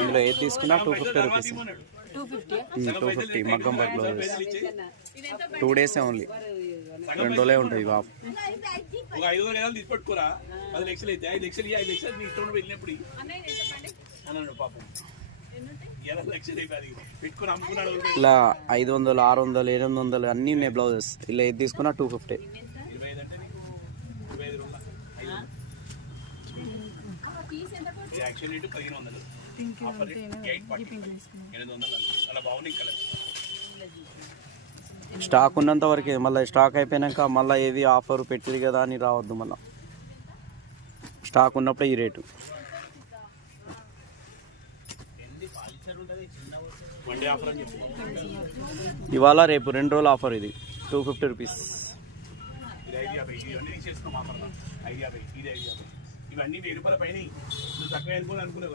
ఇందులో ఏది తీసుకున్నా 250 రూపీస్. 250 మగ్గం వర్క్ బ్లౌజెస్. 2 days ఓన్లీ, 2 రోజులే ఉంటుంది ఇవి ఆఫ్. ఇలా 500, 600, 800 అన్నీ ఉన్నాయి బ్లౌజెస్. ఇలా ఏది తీసుకున్నా 250. స్టాక్ ఉన్నంత వరకే, మళ్ళీ స్టాక్ అయిపోయాక మళ్ళీ ఏవి ఆఫర్ పెట్టింది కదా అని రావద్దు. మళ్ళీ స్టాక్ ఉన్నప్పుడే ఈ రేటు. ఇవాళ రేపు 2 రోజులు ఆఫర్. ఇది 250 రూపీస్. ఇవన్నీ 1000 రూపాయల పైన.